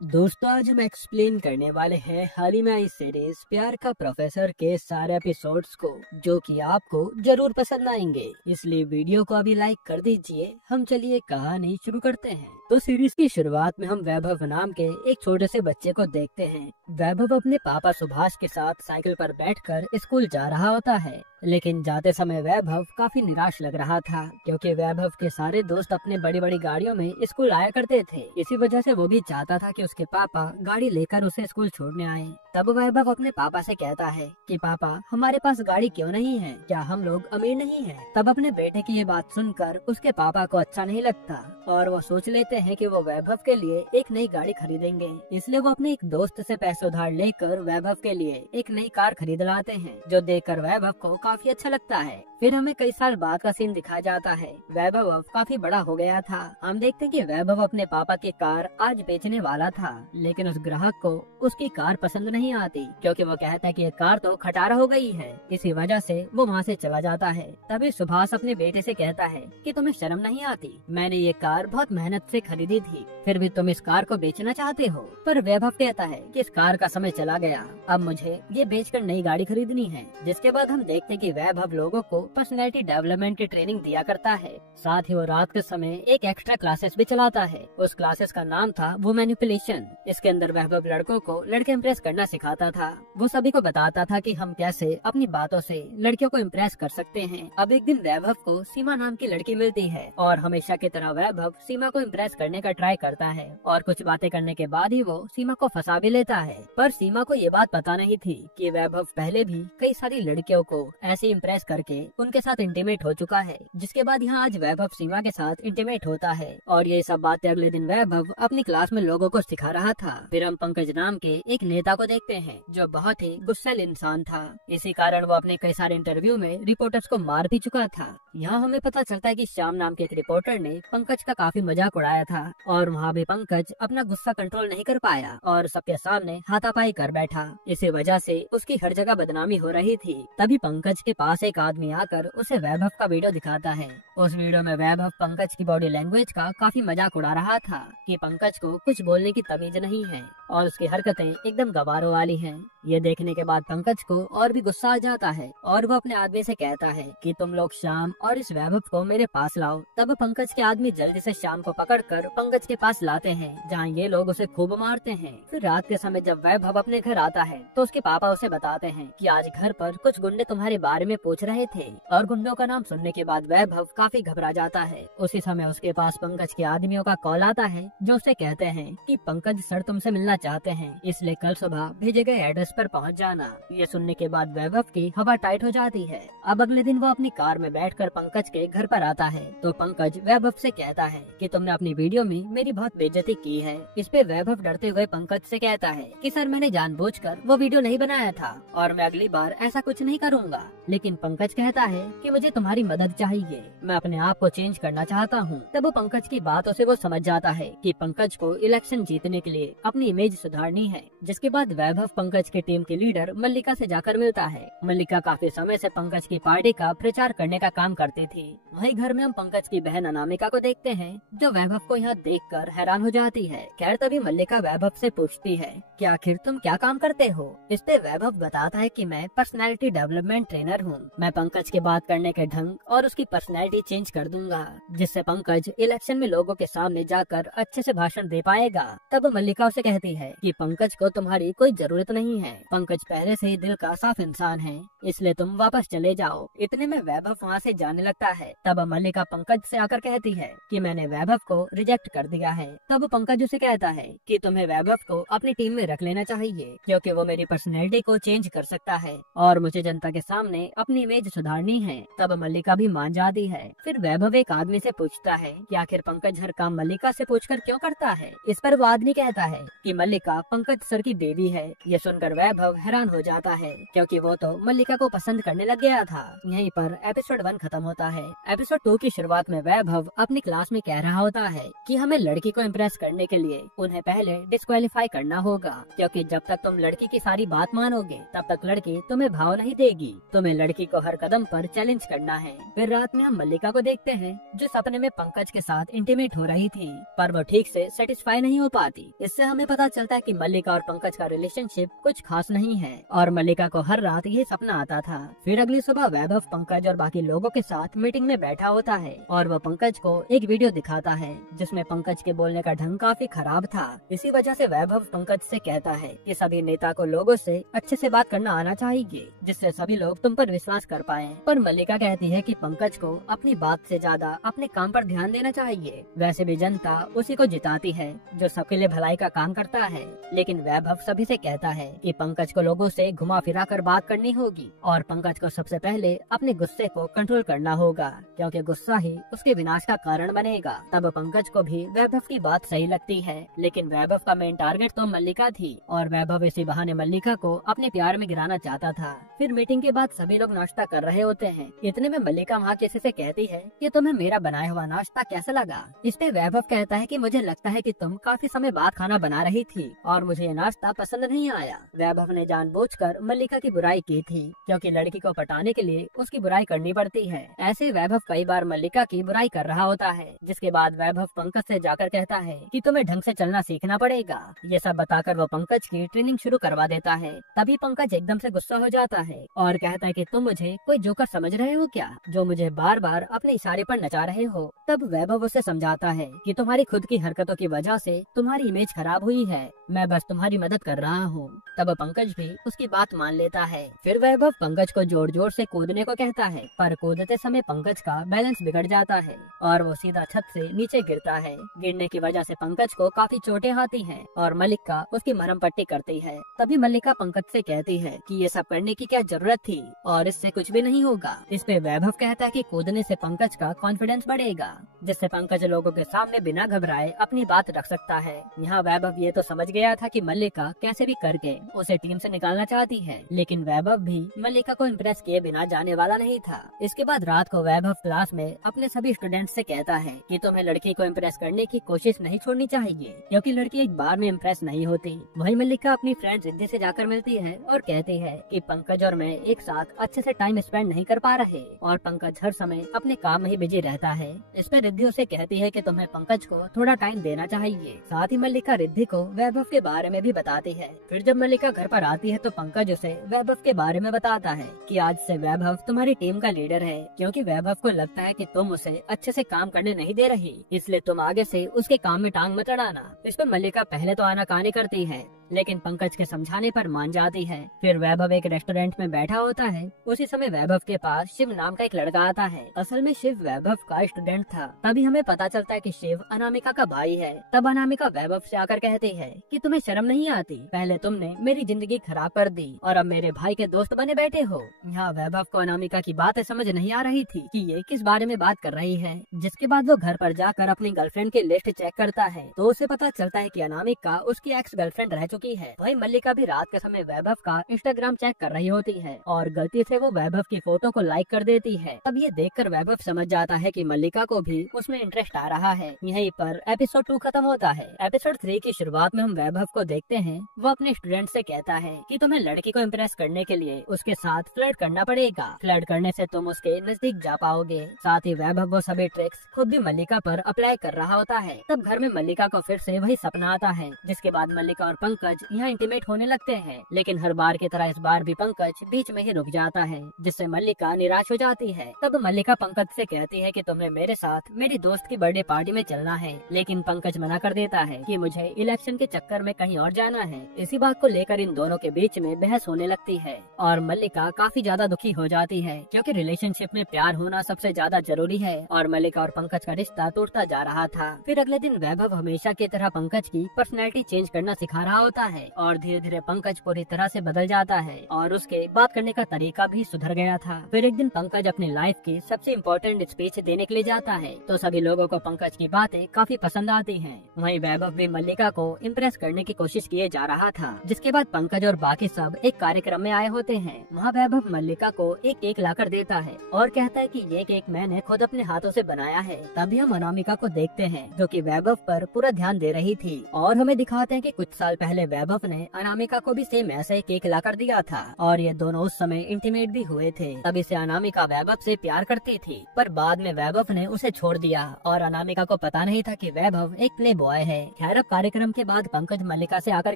दोस्तों, आज हम एक्सप्लेन करने वाले हैं हाल ही में आई सीरीज प्यार का प्रोफेसर के सारे एपिसोड्स को, जो कि आपको जरूर पसंद आएंगे। इसलिए वीडियो को अभी लाइक कर दीजिए। हम चलिए कहानी शुरू करते हैं। तो सीरीज की शुरुआत में हम वैभव नाम के एक छोटे से बच्चे को देखते हैं। वैभव अपने पापा सुभाष के साथ साइकिल पर बैठकर स्कूल जा रहा होता है, लेकिन जाते समय वैभव काफी निराश लग रहा था, क्योंकि वैभव के सारे दोस्त अपने बड़ी बड़ी गाड़ियों में स्कूल आया करते थे। इसी वजह से वो भी चाहता था कि उसके पापा गाड़ी लेकर उसे स्कूल छोड़ने आए। तब वैभव अपने पापा से कहता है कि पापा, हमारे पास गाड़ी क्यों नहीं है? क्या हम लोग अमीर नहीं हैं? तब अपने बेटे की ये बात सुनकर उसके पापा को अच्छा नहीं लगता और वो सोच लेते हैं कि वो वैभव के लिए एक नई गाड़ी खरीदेंगे। इसलिए वो अपने एक दोस्त से पैसे उधार लेकर वैभव के लिए एक नई कार खरीद लाते हैं, जो देखकर वैभव को काफी अच्छा लगता है। फिर हमें कई साल बाद का सीन दिखाया जाता है। वैभव अब काफी बड़ा हो गया था। हम देखते हैं कि वैभव अपने पापा की कार आज बेचने वाला था, लेकिन उस ग्राहक को उसकी कार पसंद नहीं आती, क्योंकि वो कहता है कि ये कार तो खटारा हो गई है। इसी वजह से वो वहाँ से चला जाता है। तभी सुभाष अपने बेटे से कहता है कि तुम्हें शर्म नहीं आती? मैंने ये कार बहुत मेहनत से खरीदी थी, फिर भी तुम इस कार को बेचना चाहते हो। पर वैभव कहता है कि इस कार का समय चला गया, अब मुझे ये बेचकर नई गाड़ी खरीदनी है। जिसके बाद हम देखते हैं कि वैभव लोगों को पर्सनैलिटी डेवलपमेंट की ट्रेनिंग दिया करता है। साथ ही वो रात के समय एक एक्स्ट्रा क्लासेस भी चलाता है। उस क्लासेस का नाम था वो मैनिपुलेशन। इसके अंदर वैभव लड़कों को लड़के इम्प्रेस करना सिखाता था। वो सभी को बताता था कि हम कैसे अपनी बातों से लड़कियों को इम्प्रेस कर सकते हैं। अब एक दिन वैभव को सीमा नाम की लड़की मिलती है और हमेशा की तरह वैभव सीमा को इम्प्रेस करने का ट्राई करता है और कुछ बातें करने के बाद ही वो सीमा को फंसा भी लेता है। पर सीमा को ये बात पता नहीं थी कि वैभव पहले भी कई सारी लड़कियों को ऐसे इम्प्रेस करके उनके साथ इंटीमेट हो चुका है। जिसके बाद यहाँ आज वैभव सीमा के साथ इंटीमेट होता है और ये सब बातें अगले दिन वैभव अपनी क्लास में लोगों को सिखा रहा था। फिर हम पंकज नाम के एक नेता को देखते हैं, जो बहुत ही गुस्सैल इंसान था। इसी कारण वो अपने कई सारे इंटरव्यू में रिपोर्टर्स को मार भी चुका था। यहाँ हमें पता चलता है कि श्याम नाम के एक रिपोर्टर ने पंकज का काफी मजाक उड़ाया था और वहाँ भी पंकज अपना गुस्सा कंट्रोल नहीं कर पाया और सबके सामने हाथापाई कर बैठा। इसी वजह से उसकी हर जगह बदनामी हो रही थी। तभी पंकज के पास एक आदमी आकर उसे वैभव का वीडियो दिखाता है। उस वीडियो में वैभव पंकज की बॉडी लैंग्वेज का काफी मजाक उड़ा रहा था कि पंकज को कुछ बोलने की तमीज नहीं है और उसकी हरकतें एकदम गवारों वाली हैं। ये देखने के बाद पंकज को और भी गुस्सा आ जाता है और वो अपने आदमी से कहता है कि तुम लोग श्याम और इस वैभव को मेरे पास लाओ। तब पंकज के आदमी जल्दी से श्याम को पकड़कर पंकज के पास लाते हैं, जहाँ ये लोग उसे खूब मारते हैं। फिर रात के समय जब वैभव अपने घर आता है तो उसके पापा उसे बताते हैं कि आज घर पर कुछ गुंडे तुम्हारे बारे में पूछ रहे थे। और गुंडों का नाम सुनने के बाद वैभव काफी घबरा जाता है। उसी समय उसके पास पंकज के आदमियों का कॉल आता है, जो उसे कहते हैं कि पंकज सर तुमसे मिलना चाहते हैं, इसलिए कल सुबह भेजे गए एड्रेस पर पहुंच जाना। ये सुनने के बाद वैभव की हवा टाइट हो जाती है। अब अगले दिन वो अपनी कार में बैठकर पंकज के घर पर आता है तो पंकज वैभव से कहता है कि तुमने अपनी वीडियो में मेरी बहुत बेइज्जती की है। इस पे वैभव डरते हुए पंकज से कहता है कि सर मैंने जानबूझकर वो वीडियो नहीं बनाया था और मैं अगली बार ऐसा कुछ नहीं करूँगा। लेकिन पंकज कहता है कि मुझे तुम्हारी मदद चाहिए, मैं अपने आप को चेंज करना चाहता हूँ। तब वो पंकज की बातों से वो समझ जाता है कि पंकज को इलेक्शन जीतने के लिए अपनी इमेज सुधारनी है। जिसके बाद वैभव पंकज की टीम की लीडर मल्लिका से जाकर मिलता है। मल्लिका काफी समय से पंकज की पार्टी का प्रचार करने का काम करती थी। वही घर में हम पंकज की बहन अनामिका को देखते हैं, जो वैभव को यहाँ देखकर हैरान हो जाती है। खैर तभी मल्लिका वैभव से पूछती है कि आखिर तुम क्या काम करते हो? इस पे वैभव बताता है कि मैं पर्सनैलिटी डेवलपमेंट ट्रेनर हूँ। मैं पंकज के बात करने के ढंग और उसकी पर्सनैलिटी चेंज कर दूंगा, जिससे पंकज इलेक्शन में लोगों के सामने जाकर अच्छे से भाषण दे पाएगा। तब मल्लिका उसे कहती है कि पंकज को तुम्हारी कोई जरूरत नहीं है, पंकज पहले से ही दिल का साफ इंसान है, इसलिए तुम वापस चले जाओ। इतने में वैभव वहाँ से जाने लगता है। तब मल्लिका पंकज से आकर कहती है कि मैंने वैभव को रिजेक्ट कर दिया है। तब पंकज उसे कहता है कि तुम्हें वैभव को अपनी टीम में रख लेना चाहिए, क्योंकि वो मेरी पर्सनैलिटी को चेंज कर सकता है और मुझे जनता के सामने अपनी इमेज सुधारनी है। तब मल्लिका भी मान जाती है। फिर वैभव एक आदमी से पूछता है कि आखिर पंकज हर काम मल्लिका से पूछकर क्यों करता है? इस पर वो आदमी कहता है कि मल्लिका पंकज सर की बेबी है। ये सुनकर वैभव हैरान हो जाता है, क्योंकि वो तो मल्लिका को पसंद करने लग गया था। यहीं पर एपिसोड 1 खत्म होता है। एपिसोड 2 की शुरुआत में वैभव अपनी क्लास में कह रहा होता है कि हमें लड़की को इम्प्रेस करने के लिए उन्हें पहले डिस्क्वालीफाई करना होगा, क्योंकि जब तक तुम लड़की की सारी बात मानोगे तब तक लड़की तुम्हें भाव नहीं देगी। तुम्हें लड़की को हर कदम पर चैलेंज करना है। फिर रात में हम मल्लिका को देखते हैं जो सपने में पंकज के साथ इंटीमेट हो रही थी, पर वो ठीक से सेटिस्फाई नहीं हो पाती। इससे हमें पता चलता है कि मल्लिका और पंकज का रिलेशनशिप कुछ खास नहीं है और मल्लिका को हर रात ये सपना आता था। फिर अगली सुबह वैभव पंकज और बाकी लोगों के साथ मीटिंग में बैठा होता है और वो पंकज को एक वीडियो दिखाता है जिसमें पंकज के बोलने का ढंग काफी खराब था। इसी वजह से वैभव पंकज से कहता है कि सभी नेता को लोगों से अच्छे से बात करना आना चाहिए जिससे सभी लोग तुम पर विश्वास कर पाएं। पर मल्लिका कहती है कि पंकज को अपनी बात से ज्यादा अपने काम पर ध्यान देना चाहिए। वैसे भी जनता उसी को जिताती है जो सबके लिए भलाई का काम करता है, लेकिन वैभव सभी से कहता है कि पंकज को लोगों से घुमा फिरा कर बात करनी होगी और पंकज को सबसे पहले अपने गुस्से को कंट्रोल करना होगा क्योंकि गुस्सा ही उसके विनाश का कारण बनेगा। तब पंकज को भी वैभव की बात सही लगती है, लेकिन वैभव का मेन टारगेट तो मल्लिका थी और वैभव इसी बहाने मल्लिका को अपने प्यार में गिराना चाहता था। फिर मीटिंग के बाद सभी लोग नाश्ता कर रहे होते हैं। इतने में मल्लिका वहाँ किसी से कहती है कि तुम्हें मेरा बनाया हुआ नाश्ता कैसा लगा। इस पे वैभव कहता है कि मुझे लगता है कि तुम काफी समय बाद खाना बना रही थी और मुझे ये नाश्ता पसंद नहीं आया। वैभव ने जानबूझकर मल्लिका की बुराई की थी क्योंकि लड़की को पटाने के लिए उसकी बुराई करनी पड़ती है। ऐसे वैभव कई बार मल्लिका की बुराई कर रहा होता है, जिसके बाद वैभव पंकज से जाकर कहता है कि तुम्हें ढंग से चलना सीखना पड़ेगा। ये सब बताकर वो पंकज की ट्रेनिंग शुरू करवा देता है। तभी पंकज एकदम से गुस्सा हो जाता है और कहता है कि तुम मुझे कोई जोकर समझ रहे हो क्या, जो मुझे बार बार अपने इशारे पर नचा रहे हो। तब वैभव उसे समझाता है कि तुम्हारी खुद की हरकतों की वजह से तुम्हारी इमेज खराब हुई है, मैं बस तुम्हारी मदद कर रहा हूँ। तब पंकज भी उसकी बात मान लेता है। फिर वैभव पंकज को जोर जोर से कूदने को कहता है, पर कूदते समय पंकज का बैलेंस बिगड़ जाता है और वो सीधा छत से नीचे गिरता है। गिरने की वजह से पंकज को काफी चोटें आती हैं और मल्लिका उसकी मरहम पट्टी करती है। तभी मल्लिका पंकज से कहती है कि ये सब करने की क्या जरूरत थी और इससे कुछ भी नहीं होगा। इस पे वैभव कहता है कि कूदने से पंकज का कॉन्फिडेंस बढ़ेगा, जिससे पंकज लोगों के सामने बिना घबराए अपनी बात रख सकता है। यहाँ वैभव ये तो समझ गया था कि मल्लिका कैसे भी करके उसे टीम से निकालना चाहती है, लेकिन वैभव भी मल्लिका को इम्प्रेस किए बिना जाने वाला नहीं था। इसके बाद रात को वैभव क्लास में अपने सभी स्टूडेंट्स से कहता है कि तुम्हें लड़की को इम्प्रेस करने की कोशिश नहीं छोड़नी चाहिए क्योंकि लड़की एक बार में इम्प्रेस नहीं होती। वही मल्लिका अपनी फ्रेंड रिद्धि से जाकर मिलती है और कहती है कि पंकज और मैं एक साथ अच्छे से टाइम स्पेंड नहीं कर पा रहे और पंकज हर समय अपने काम में ही बिजी रहता है। इस पर रिद्धि उसे कहती है कि तुम्हें पंकज को थोड़ा टाइम देना चाहिए। साथ ही मल्लिका रिद्धि को वैभव के बारे में भी बताती है। फिर जब मल्लिका घर पर आती है तो पंकज उसे वैभव के बारे में बताता है कि आज से वैभव तुम्हारी टीम का लीडर है क्योंकि वैभव को लगता है कि तुम उसे अच्छे से काम करने नहीं दे रही, इसलिए तुम आगे से उसके काम में टांग मत अड़ाना। इस पर मल्लिका पहले तो आनाकानी करती है, लेकिन पंकज के समझाने पर मान जाती है। फिर वैभव एक रेस्टोरेंट में बैठा होता है। उसी समय वैभव के पास शिव नाम का एक लड़का आता है। असल में शिव वैभव का स्टूडेंट था। तभी हमें पता चलता है कि शिव अनामिका का भाई है। तब अनामिका वैभव से आकर कहती है कि तुम्हें शर्म नहीं आती, पहले तुमने मेरी जिंदगी खराब कर दी और अब मेरे भाई के दोस्त बने बैठे हो। यहाँ वैभव को अनामिका की बातें समझ नहीं आ रही थी कि ये किस बारे में बात कर रही है। जिसके बाद वो घर पर जाकर अपनी गर्लफ्रेंड की लिस्ट चेक करता है तो उसे पता चलता है कि अनामिका उसकी एक्स गर्लफ्रेंड रह चुकी है। वही मल्लिका भी रात के समय वैभव का इंस्टाग्राम चेक कर रही होती है और गलती से वो वैभव की फोटो को लाइक कर देती है। तब ये देखकर वैभव समझ जाता है कि मल्लिका को भी उसमें इंटरेस्ट आ रहा है। यहीं पर एपिसोड 2 खत्म होता है। एपिसोड 3 की शुरुआत में हम वैभव को देखते हैं। वो अपने स्टूडेंट से कहता है कि तुम्हें लड़की को इम्प्रेस करने के लिए उसके साथ फ्लर्ट करना पड़ेगा। फ्लर्ट करने से तुम उसके नजदीक जा पाओगे। साथ ही वैभव वो सभी ट्रिक्स खुद भी मल्लिका पर अप्लाई कर रहा होता है। तब घर में मल्लिका को फिर से वही सपना आता है, जिसके बाद मल्लिका और पंकज यहाँ इंटीमेट होने लगते हैं। लेकिन हर बार की तरह इस बार भी पंकज बीच में ही रुक जाता है, जिससे मल्लिका निराश हो जाती है। तब मल्लिका पंकज से कहती है कि तुम्हें मेरे साथ मेरी दोस्त की बर्थडे पार्टी में चलना है, लेकिन पंकज मना कर देता है कि मुझे इलेक्शन के चक्कर में कहीं और जाना है। इसी बात को लेकर इन दोनों के बीच में बहस होने लगती है और मल्लिका काफी ज्यादा दुखी हो जाती है क्योंकि रिलेशनशिप में प्यार होना सबसे ज्यादा जरूरी है और मल्लिका और पंकज का रिश्ता टूटता जा रहा था। फिर अगले दिन वैभव हमेशा की तरह पंकज की पर्सनैलिटी चेंज करना सिखा रहा होता है और धीरे धीरे पंकज पूरी तरह से बदल जाता है और उसके बात करने का तरीका भी सुधर गया था। फिर एक दिन पंकज अपनी लाइफ की सबसे इम्पोर्टेंट स्पीच देने के लिए जाता है तो सभी लोगों को पंकज की बातें काफी पसंद आती हैं। वहीं वैभव भी मल्लिका को इम्प्रेस करने की कोशिश किए जा रहा था। जिसके बाद पंकज और बाकी सब एक कार्यक्रम में आए होते हैं। वहाँ वैभव मल्लिका को एक केक लाकर देता है और कहता है कि ये केक मैंने खुद अपने हाथों से बनाया है। तभी हम अनामिका को देखते हैं जो कि वैभव पर पूरा ध्यान दे रही थी और हमें दिखाते हैं कि कुछ साल पहले वैभव ने अनामिका को भी सेम ऐसा ही केक ला कर दिया था और ये दोनों उस समय इंटीमेट भी हुए थे। तभी से अनामिका वैभव से प्यार करती थी, पर बाद में वैभव ने उसे छोड़ दिया और अनामिका को पता नहीं था कि वैभव एक प्ले बॉय है। खैर, अब कार्यक्रम के बाद पंकज मल्लिका से आकर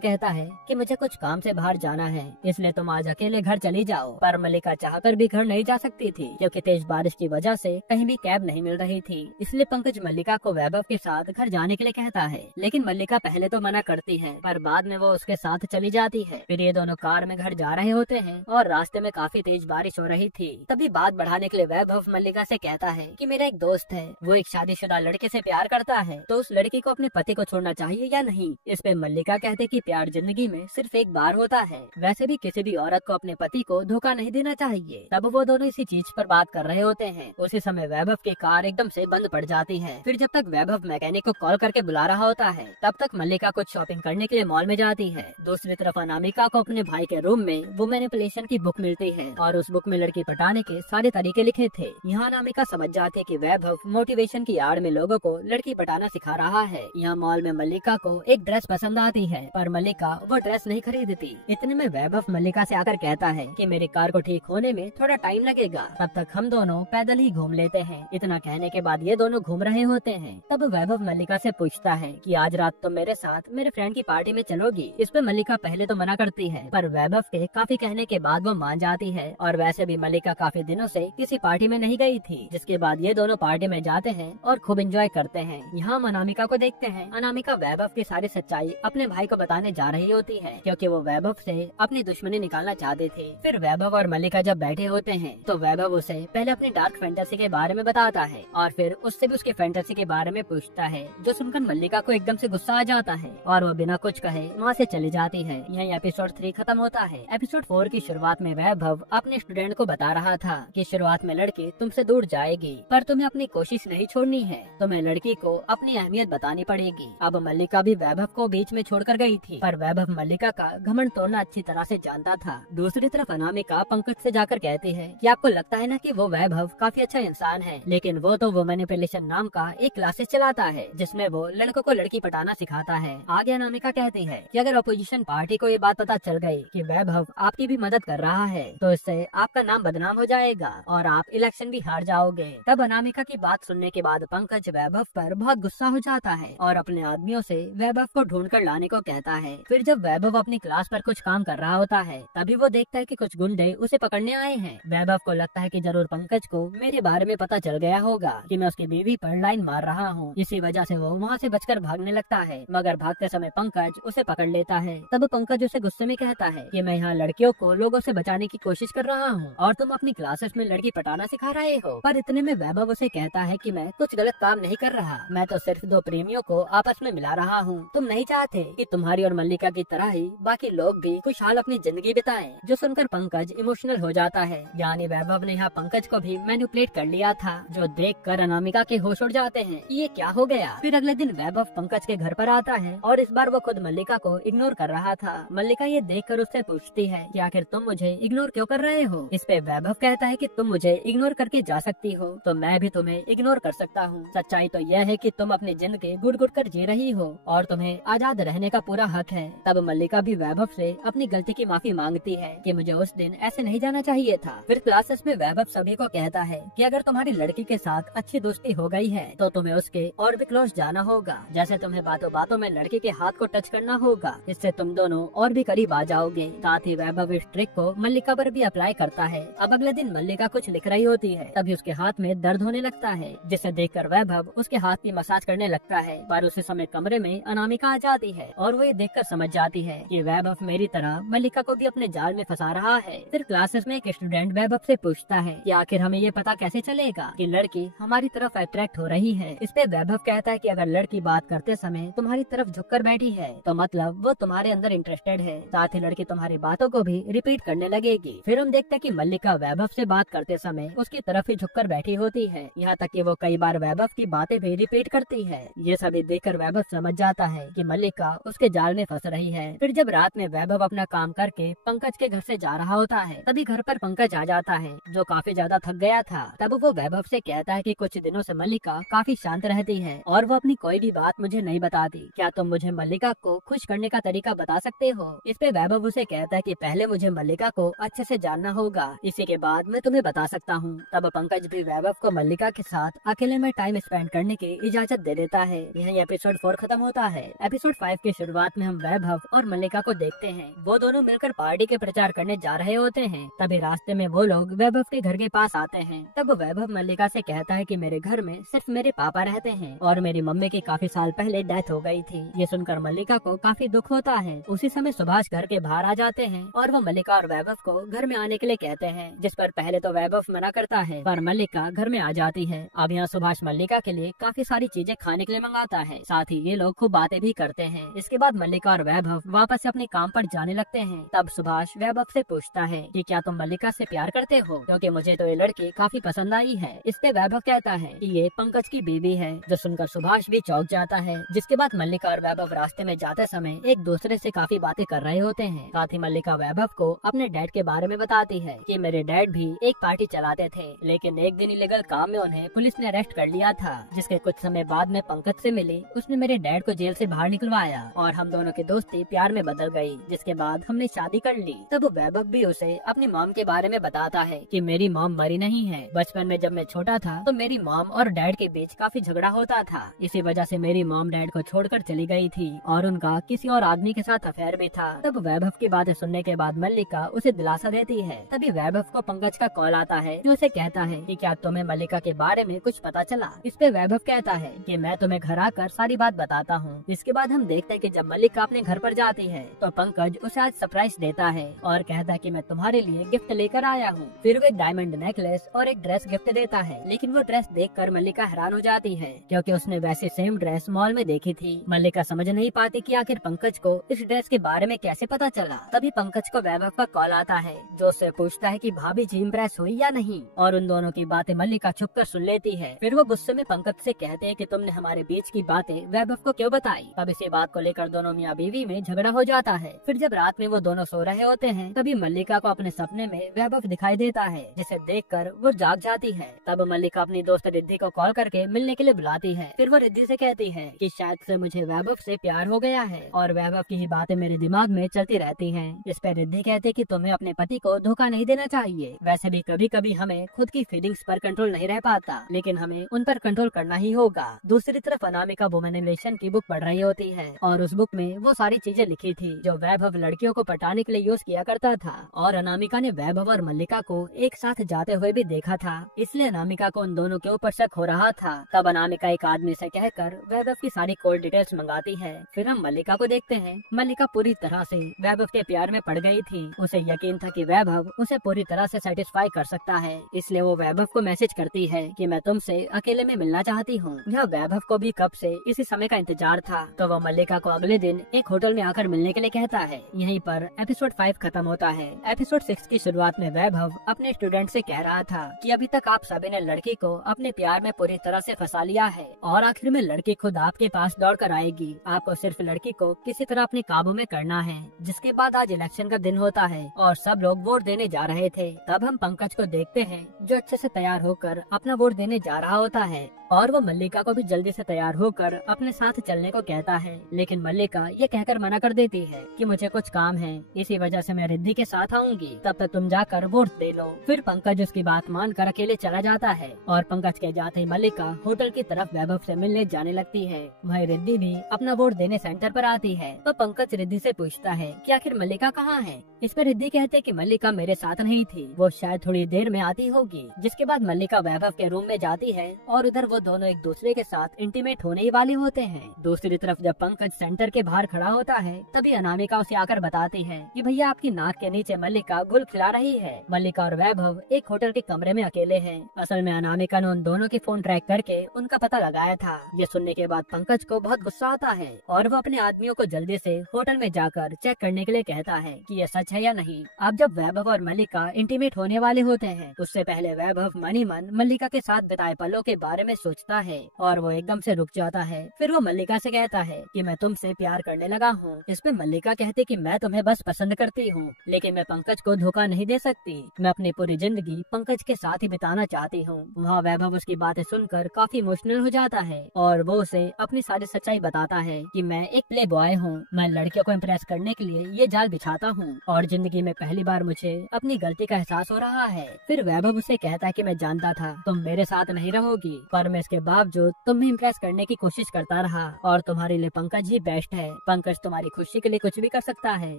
कहता है कि मुझे कुछ काम से बाहर जाना है, इसलिए तुम आज अकेले घर चली जाओ। पर मल्लिका चाहकर भी घर नहीं जा सकती थी क्योंकि तेज बारिश की वजह से कहीं भी कैब नहीं मिल रही थी। इसलिए पंकज मल्लिका को वैभव के साथ घर जाने के लिए कहता है, लेकिन मल्लिका पहले तो मना करती है पर बाद में वो उसके साथ चली जाती है। फिर ये दोनों कार में घर जा रहे होते हैं और रास्ते में काफी तेज बारिश हो रही थी। तभी बात बढ़ाने के लिए वैभव मल्लिका से कहता है कि मेरा एक दोस्त है, वो एक शादीशुदा लड़के से प्यार करता है, तो उस लड़की को अपने पति को छोड़ना चाहिए या नहीं। इस पे मल्लिका कहते कि प्यार जिंदगी में सिर्फ एक बार होता है, वैसे भी किसी भी औरत को अपने पति को धोखा नहीं देना चाहिए। तब वो दोनों इसी चीज पर बात कर रहे होते हैं। उसी समय वैभव की कार एकदम से बंद पड़ जाती है। फिर जब तक वैभव मैकेनिक को कॉल करके बुला रहा होता है, तब तक मल्लिका कुछ शॉपिंग करने के लिए मॉल में जाती है। दूसरी तरफ अनामिका को अपने भाई के रूम में वो मैनिपुलेशन की बुक मिलती है और उस बुक में लड़की पटाने के सारे तरीके लिखे थे। यहाँ अनामिका समझ जाती है कि वैभव मोटिवेशन की आड़ में लोगों को लड़की पटाना सिखा रहा है। यहाँ मॉल में मल्लिका को एक ड्रेस पसंद आती है पर मल्लिका वो ड्रेस नहीं खरीदती। इतने में वैभव मल्लिका से आकर कहता है कि मेरी कार को ठीक होने में थोड़ा टाइम लगेगा, तब तक हम दोनों पैदल ही घूम लेते हैं। इतना कहने के बाद ये दोनों घूम रहे होते हैं। तब वैभव मल्लिका से पूछता है कि आज रात तुम मेरे साथ मेरे फ्रेंड की पार्टी में चलोगी। इस पे मल्लिका पहले तो मना करती है पर वैभव के काफी कहने के बाद वो मान जाती है। और वैसे भी मल्लिका काफी दिनों से किसी पार्टी में नहीं गई थी, जिसके बाद ये दोनों पार्टी में जाते हैं और खूब एंजॉय करते हैं। यहाँ हम अनामिका को देखते हैं। अनामिका वैभव की सारी सच्चाई अपने भाई को बताने जा रही होती है क्योंकि वो वैभव से अपनी दुश्मनी निकालना चाहते थे। फिर वैभव और मल्लिका जब बैठे होते हैं तो वैभव उसे पहले अपनी डार्क फैंटेसी के बारे में बताता है और फिर उससे भी उसके फैंटेसी के बारे में पूछता है, जो सुनकर मल्लिका को एकदम से गुस्सा आ जाता है और वो बिना कुछ कहे वहाँ से चली जाती है। यही एपिसोड 3 खत्म होता है। एपिसोड 4 की शुरुआत में वैभव अपने स्टूडेंट को बता रहा था कि शुरुआत में लड़की तुमसे दूर जाएगी पर तुम्हें अपनी कोशिश नहीं छोड़नी है, तुम्हें लड़की को अपनी अहमियत बतानी पड़ेगी। अब मल्लिका भी वैभव को बीच में छोड़कर गई थी पर वैभव मल्लिका का घमंड तोड़ना अच्छी तरह से जानता था। दूसरी तरफ अनामिका पंकज से जाकर कहती है कि आपको लगता है ना कि वो वैभव काफी अच्छा इंसान है, लेकिन वो तो वो मैनिपुलेशन नाम का एक क्लासेस चलाता है जिसमें वो लड़कों को लड़की पटाना सिखाता है। आगे अनामिका कहती है कि अगर अपोजिशन पार्टी को ये बात पता चल गई कि वैभव आपकी भी मदद कर रहा है तो इससे आपका नाम बदनाम हो जाएगा और आप इलेक्शन भी हार जाओगे। तब अनामिका की बात सुनने के बाद पंकज वैभव पर बहुत गुस्सा हो जाता है और अपने आदमियों से वैभव को ढूंढ कर लाने को कहता है। फिर जब वैभव अपनी क्लास पर कुछ काम कर रहा होता है तभी वो देखता है कि कुछ गुंडे उसे पकड़ने आए हैं। वैभव को लगता है कि जरूर पंकज को मेरे बारे में पता चल गया होगा कि मैं उसकी बीवी पर लाइन मार रहा हूँ, इसी वजह से वो वहाँ से बचकर भागने लगता है। मगर भागते समय पंकज उसे पकड़ लेता है। तब पंकज उसे गुस्से में कहता है कि मैं यहाँ लड़कियों को लोगों से बचाने की कोशिश कर रहा हूँ और तुम अपनी क्लासेस में लड़की पटाना सिखा रहे हो। पर इतने में वैभव उसे कहता है कि मैं कुछ गलत काम नहीं कर रहा, मैं तो सिर्फ दो प्रेमियों को आपस में मिला रहा हूँ। तुम नहीं चाहते कि तुम्हारी और मल्लिका की तरह ही बाकी लोग भी खुशहाल अपनी जिंदगी बिताएं। जो सुनकर पंकज इमोशनल हो जाता है। यानी वैभव ने यहाँ पंकज को भी मैनिपुलेट कर लिया था, जो देखकर अनामिका के होश उड़ जाते हैं। ये क्या हो गया। फिर अगले दिन वैभव पंकज के घर पर आता है और इस बार वो खुद मल्लिका को इग्नोर कर रहा था। मल्लिका ये देखकर उससे पूछती है कि आखिर तुम मुझे इग्नोर क्यों कर रहे हो। इस पे वैभव कहता है कि तुम मुझे इग्नोर करके जा सकती हो तो मैं भी तुम्हें इग्नोर कर सकता हूँ। सच्चाई तो यह है कि तुम अपनी जिंदगी घुट घुट कर जी रही हो और तुम्हें आजाद रहने का पूरा हक है। तब मल्लिका भी वैभव से अपनी गलती की माफी मांगती है कि मुझे उस दिन ऐसे नहीं जाना चाहिए था। फिर क्लासेस में वैभव सभी को कहता है कि अगर तुम्हारी लड़की के साथ अच्छी दोस्ती हो गई है तो तुम्हें उसके और भी क्लोज जाना होगा। जैसे तुम्हें बातों बातों में लड़की के हाथ को टच करना होगा, इससे तुम दोनों और भी करीब आ जाओगे। साथ ही वैभव इस ट्रिक को मल्लिका पर भी अप्लाई करता है। अब अगले दिन मल्लिका कुछ लिख रही होती है, तभी उसके हाथ में दर्द होने लगता है, जिसे देखकर वैभव उसके हाथ की मसाज करने लगता है। पर उसी समय कमरे में अनामिका आ जाती है और वो ये देखकर समझ जाती है कि वैभव मेरी तरह मल्लिका को भी अपने जाल में फंसा रहा है। फिर क्लासेस में एक स्टूडेंट वैभव से पूछता है कि आखिर हमें ये पता कैसे चलेगा कि लड़की हमारी तरफ अट्रैक्ट हो रही है। इस पे वैभव कहता है कि अगर लड़की बात करते समय तुम्हारी तरफ झुककर बैठी है तो मतलब वो तुम्हारे अंदर इंटरेस्टेड है। साथ ही लड़की तुम्हारी बातों को भी रिपीट करने लगेगी। फिर हम देखते हैं कि मल्लिका वैभव से बात करते समय उसकी तरफ ही झुककर बैठी होती है, यहाँ तक कि वो कई बार वैभव की बातें भी रिपीट करती है। ये सभी देखकर वैभव समझ जाता है कि मल्लिका उसके जाल में फंस रही है। फिर जब रात में वैभव अपना काम करके पंकज के घर से जा रहा होता है तभी घर पर पंकज आ जाता है, जो काफी ज्यादा थक गया था। तब वो वैभव से कहता है कि कुछ दिनों से मल्लिका काफी शांत रहती है और वो अपनी कोई भी बात मुझे नहीं बताती। क्या तुम मुझे मल्लिका को खुश करने का तरीका बता सकते हो। इस पे वैभव उसे कहता है कि पहले मुझे मल्लिका को अच्छे से जानना होगा, इसी के बाद मैं तुम्हें बता सकता हूँ। तब पंकज भी वैभव को मल्लिका के साथ अकेले में टाइम स्पेंड करने की इजाजत दे देता है। यही एपिसोड 4 खत्म होता है। एपिसोड 5 की शुरुआत में हम वैभव और मल्लिका को देखते हैं। वो दोनों मिलकर पार्टी के प्रचार करने जा रहे होते हैं। तभी रास्ते में वो लोग वैभव के घर के पास आते हैं। तब वैभव मल्लिका से कहता है कि मेरे घर में सिर्फ मेरे पापा रहते हैं और मेरी मम्मी की काफी साल पहले डेथ हो गई थी। ये सुनकर मल्लिका को काफी दुख होता है। उसी समय सुभाष घर के बाहर आ जाते हैं और वो मल्लिका और वैभव को घर में आने के लिए कहते हैं, जिस पर पहले तो वैभव मना करता है, पर मल्लिका घर में आ जाती है। अब यहाँ सुभाष मल्लिका के लिए काफी सारी चीजें खाने के लिए मंगाता है। साथ ही ये लोग खूब बातें भी करते हैं। इसके बाद मल्लिका और वैभव वापस अपने काम पर जाने लगते हैं। तब सुभाष वैभव से पूछता है कि क्या तुम मल्लिका से प्यार करते हो, क्योंकि मुझे तो ये लड़की काफी पसंद आई है। इस पे वैभव कहता है कि ये पंकज की बीवी है, जो सुनकर सुभाष भी चौंक जाता है। जिसके बाद मल्लिका और वैभव रास्ते में जाते समय एक दूसरे से काफी बातें कर रहे होते हैं। साथ ही मल्लिका वैभव को अपने डैड के बारे में बताती है कि मेरे डैड भी एक पार्टी चलाते थे, लेकिन एक दिन इलीगल काम में उन्हें पुलिस ने अरेस्ट कर लिया था। जिसके कुछ समय बाद में पंकज से मिली, उसने मेरे डैड को जेल से बाहर निकलवाया और हम दोनों की दोस्ती प्यार में बदल गई। जिसके बाद हमने शादी कर ली। तब वैभव भी उसे अपनी मॉम के बारे में बताता है कि मेरी मॉम मरी नहीं है। बचपन में जब मैं छोटा था तो मेरी मॉम और डैड के बीच काफी झगड़ा होता था। इसी वजह से मेरी मॉम डैड को छोड़कर चली गई थी और उनका किसी और आदमी के साथ अफेयर भी था। तब वैभव की बातें सुनने के बाद मल्लिका उसे दिलासा देती है। तभी वैभव को पंकज का कॉल आता है, जो उसे कहता है कि क्या तुम्हें मल्लिका के बारे में कुछ पता चला। इस पे वैभव कहता है कि मैं तुम्हें घर आकर सारी बात बताता हूँ। इसके बाद हम देखते हैं कि जब मल्लिका अपने घर पर जाती है तो पंकज उसे आज सरप्राइज देता है और कहता है कि मैं तुम्हारे लिए गिफ्ट लेकर आया हूँ। फिर वो एक डायमंड नेकलेस और एक ड्रेस गिफ्ट देता है। लेकिन वो ड्रेस देखकर मल्लिका हैरान हो जाती है, क्योंकि उसने वैसी सेम ड्रेस मॉल में देखी थी। मल्लिका समझ नहीं पाती कि आखिर पंकज को इस ड्रेस के बारे में कैसे पता चला। तभी पंकज को वैभव का कॉल आता है, जो उससे पूछता है कि भाभी जी इम्प्रेस हुई या नहीं, और उन दोनों की बातें मल्लिका छुपकर सुन लेती है। फिर वो गुस्से में पंकज से कहते हैं कि तुमने हमारे बीच की बातें वैभव को क्यों बताई। तब इसी बात को लेकर दोनों मियाँ बीवी में झगड़ा हो जाता है। फिर जब रात में वो दोनों सो रहे होते हैं, तभी मल्लिका को अपने सपने में वैभव दिखाई देता है, जिसे देखकर वो जाग जाती है। तब मल्लिका अपनी दोस्त रिद्धि को कॉल करके मिलने के लिए बुलाती है। फिर वो रिद्धि से कहती है कि शायद से मुझे वैभव से प्यार हो गया है और वैभव की ही बातें मेरे दिमाग में चलती रहती हैं। इस पर रिद्धि कहती है कि तुम्हें अपने पति को धोखा नहीं देना चाहिए। वैसे भी कभी कभी हमें खुद की फीलिंग्स पर कंट्रोल नहीं रह पाता, लेकिन हमें उन पर कंट्रोल करना ही होगा। दूसरी तरफ अनामिका वुमेन रिलेशन की बुक पढ़ रही होती है और उस बुक में वो सारी चीजें लिखी थी जो वैभव लड़कियों को पटाने के लिए यूज किया करता था। और अनामिका ने वैभव और मल्लिका को एक साथ जाते हुए भी देखा था, इसलिए अनामिका को उन दोनों के ऊपर शक हो रहा था। तब अनामिका एक आदमी से कहकर वैभव की सारी कॉल डिटेल्स मंगाती है। फिर हम मल्लिका को देखते हैं। मल्लिका पूरी तरह से वैभव के प्यार में पड़ गई थी। उसे यकीन था कि वैभव उसे पूरी तरह से सेटिस्फाई कर सकता है, इसलिए वो वैभव को मैसेज करती है कि मैं तुमसे अकेले में मिलना चाहती हूँ। यह वैभव को भी कब से इसी समय का इंतजार था, तो वो मल्लिका को अगले दिन एक होटल में आकर मिलने के लिए कहता है। यहीं पर एपिसोड 5 खत्म होता है। एपिसोड 6 की शुरुआत में वैभव अपने स्टूडेंट से कह रहा था कि अभी तक आप सभी ने लड़की को अपने प्यार में पूरी तरह से फंसा लिया है और आखिर में लड़की खुद आपके पास दौड़ कर आएगी। आपको सिर्फ लड़की को किसी तरह अपने काबू में करना है। जिसके बाद आज इलेक्शन का दिन होता है और सब लोग वोट देने जा रहे थे। तब हम पंकज को देखते हैं, जो अच्छे से तैयार होकर अपना वोट देने जा रहा होता है और वो मल्लिका को भी जल्दी से तैयार होकर अपने साथ चलने को कहता है। लेकिन मल्लिका ये कहकर मना कर देती है कि मुझे कुछ काम है, इसी वजह से मैं रिद्धि के साथ आऊंगी, तब तक तुम जाकर वोट दे लो। फिर पंकज उसकी बात मानकर अकेले चला जाता है और पंकज के जाते ही मल्लिका होटल की तरफ वैभव से मिलने जाने लगती है। वहीं रिद्धि भी अपना वोट देने सेंटर पर आती है तो पंकज रिद्धि से पूछता है कि आखिर मल्लिका कहाँ है। इस पर रिद्धि कहते कि मल्लिका मेरे साथ नहीं थी, वो शायद थोड़ी देर में आती होगी। जिसके बाद मल्लिका वैभव के रूम में जाती है और उधर वो दोनों एक दूसरे के साथ इंटीमेट होने ही वाले होते हैं। दूसरी तरफ जब पंकज सेंटर के बाहर खड़ा होता है तभी अनामिका उसे आकर बताती है कि भैया आपकी नाक के नीचे मल्लिका गुल खिला रही है। मल्लिका और वैभव एक होटल के कमरे में अकेले हैं। असल में अनामिका ने उन दोनों के फोन ट्रैक करके उनका पता लगाया था। ये सुनने के बाद पंकज को बहुत गुस्सा आता है और वो अपने आदमियों को जल्दी से होटल में जाकर चेक करने के लिए कहता है कि ये सच है या नहीं। अब जब वैभव और मल्लिका इंटीमेट होने वाले होते हैं उससे पहले वैभव मन ही मन मल्लिका के साथ बिताए पलों के बारे में सोचता है और वो एकदम से रुक जाता है। फिर वो मल्लिका से कहता है कि मैं तुमसे प्यार करने लगा हूँ। इस पे मल्लिका कहती कि मैं तुम्हें बस पसंद करती हूँ, लेकिन मैं पंकज को धोखा नहीं दे सकती। मैं अपनी पूरी जिंदगी पंकज के साथ ही बिताना चाहती हूँ। वहाँ वैभव उसकी बातें सुनकर काफी इमोशनल हो जाता है और वो उसे अपनी सारी सच्चाई बताता है कि मैं एक प्ले बॉय हूँ, मैं लड़कियों को इम्प्रेस करने के लिए ये जाल बिछाता हूँ और जिंदगी में पहली बार मुझे अपनी गलती का एहसास हो रहा है। फिर वैभव उसे कहता है कि मैं जानता था तुम मेरे साथ नहीं रहोगी, पर मैं इसके बावजूद तुम्हें इम्प्रेस करने की कोशिश करता रहा और तुम्हारे लिए पंकज ही बेस्ट है। पंकज तुम्हारी खुशी के लिए कुछ भी कर सकता है,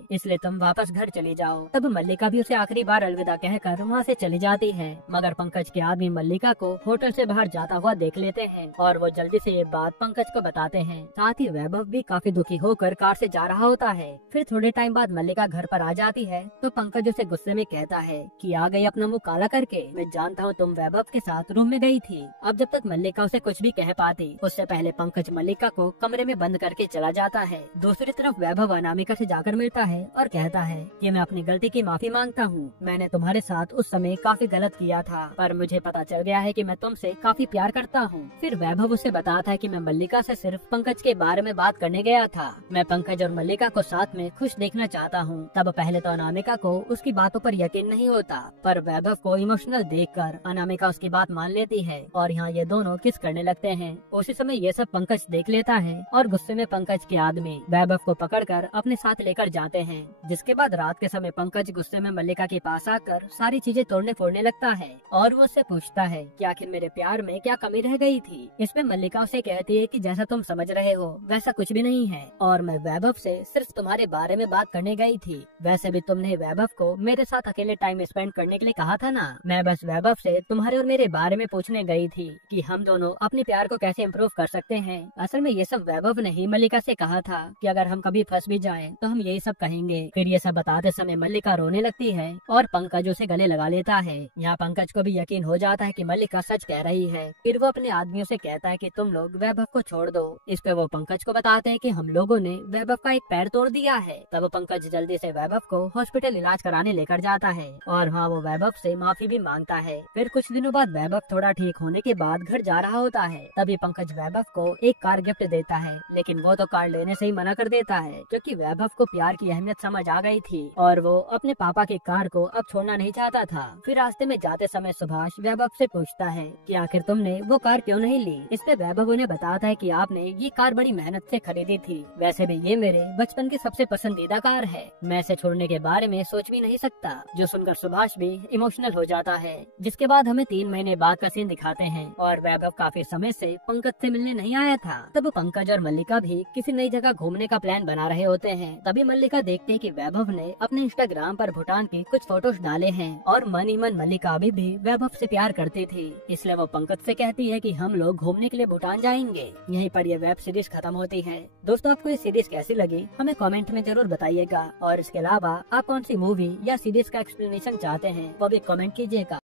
इसलिए तुम वापस घर चली जाओ। तब मल्लिका भी उसे आखिरी बार अलविदा कहकर वहाँ से चली जाती है, मगर पंकज के आदमी मल्लिका को होटल से बाहर जाता हुआ देख लेते हैं और वो जल्दी से ये बात पंकज को बताते हैं। साथ ही वैभव भी काफी दुखी होकर कार से जा रहा होता है। फिर थोड़े टाइम बाद मल्लिका घर पर आ जाती है तो पंकज उसे गुस्से में कहता है कि आ गई अपना मुंह काला करके, मैं जानता हूँ तुम वैभव के साथ रूम में गई थी। अब जब तक मल्लिका उसे कुछ भी कह पाती उससे पहले पंकज मल्लिका को कमरे में बंद करके चला जाता है। दूसरी तरफ वैभव अनामिका से जाकर मिलता है और कहता है कि मैं अपनी गलती की माफी मांगता हूँ, मैंने तुम्हारे साथ उस समय काफी गलत किया था, पर मुझे पता चल गया है कि मैं तुमसे काफी प्यार करता हूँ। फिर वैभव उसे बताता है कि मैं मल्लिका से सिर्फ पंकज के बारे में बात करने गया था, मैं पंकज और मल्लिका को साथ में खुश देखना चाहता हूँ। तब पहले तो अनामिका को उसकी बातों पर यकीन नहीं होता, पर वैभव को इमोशनल देखकर अनामिका उसकी बात मान लेती है और यहाँ ये दोनों किस करने लगते हैं। उसी समय ये सब पंकज देख लेता है और गुस्से में पंकज के आदमी वैभव को पकड़कर अपने साथ लेकर जाते हैं। जिसके बाद रात के समय पंकज गुस्से में मल्लिका के पास आकर सारी चीजें तोड़ने फोड़ने लगता है और वो उससे पूछता है कि आखिर मेरे प्यार में क्या कमी रह गई थी। इसमें मल्लिका उसे कहती है कि जैसा तुम समझ रहे हो वैसा कुछ भी नहीं है और मैं वैभव से सिर्फ तुम्हारे बारे में बात करने गई थी। वैसे भी तुमने वैभव को मेरे साथ अकेले टाइम स्पेंड करने के लिए कहा था ना, मैं बस वैभव से तुम्हारे और मेरे बारे में पूछने गई थी कि हम दोनों अपने प्यार को कैसे इम्प्रूव कर सकते हैं। असल में ये सब वैभव ने ही मल्लिका से कहा था कि अगर हम कभी फंस भी जाएं तो हम यही सब कहेंगे। फिर ये सब बताते समय मल्लिका रोने लगती है और पंकज उसे गले लगा लेता है। यहाँ पंकज को भी यकीन हो जाता है कि मल्लिका सच कह रही है। फिर वो अपने आदमियों से कहता है कि तुम लोग वैभव को छोड़ दो। इस पे वो पंकज को बताते हैं कि हम लोगों ने वैभव का एक पैर तोड़ दिया है। तब पंकज जल्दी से वैभव को हॉस्पिटल इलाज कराने लेकर जाता है और हाँ वो वैभव से माफी भी मांगता है। फिर कुछ दिनों बाद वैभव थोड़ा ठीक होने के बाद घर जा रहा होता है, तभी पंकज वैभव को एक कार गिफ्ट देता है, लेकिन वो तो कार लेने से ही मना कर देता है क्योंकि वैभव को प्यार की अहमियत समझ आ गई थी और वो अपने पापा की कार को अब छोड़ना नहीं चाहता था। फिर रास्ते में जाते समय सुभाष वैभव से पूछता है कि आखिर तुमने वो कार क्यों नहीं ली। इस पे वैभव उन्हें बताता है कि आपने ये कार बड़ी मेहनत से खरीदी थी, वैसे भी ये मेरे बचपन की सबसे पसंदीदा कार है, मैं इसे छोड़ने के बारे में सोच भी नहीं सकता। जो सुनकर सुभाष भी इमोशनल हो जाता है। जिसके बाद हमें 3 महीने बाद का सीन दिखाते हैं और वैभव काफी समय से पंकज से मिलने नहीं आया था। तब पंकज और मल्लिका भी किसी नई जगह घूमने का प्लान बना रहे होते हैं। तभी मल्लिका देखते हैं कि वैभव ने अपने इंस्टाग्राम पर भूटान की कुछ फोटोज डाले हैं और मन ही मन मल्लिका अभी भी वैभव से प्यार करती थी, इसलिए वो पंकज से कहती है कि हम लोग घूमने के लिए भूटान जाएंगे। यहीं पर यह वेब सीरीज खत्म होती है। दोस्तों आपको ये सीरीज कैसी लगी हमें कमेंट में जरूर बताइएगा और इसके अलावा आप कौन सी मूवी या सीरीज का एक्सप्लेनेशन चाहते हैं वो भी कमेंट कीजिएगा।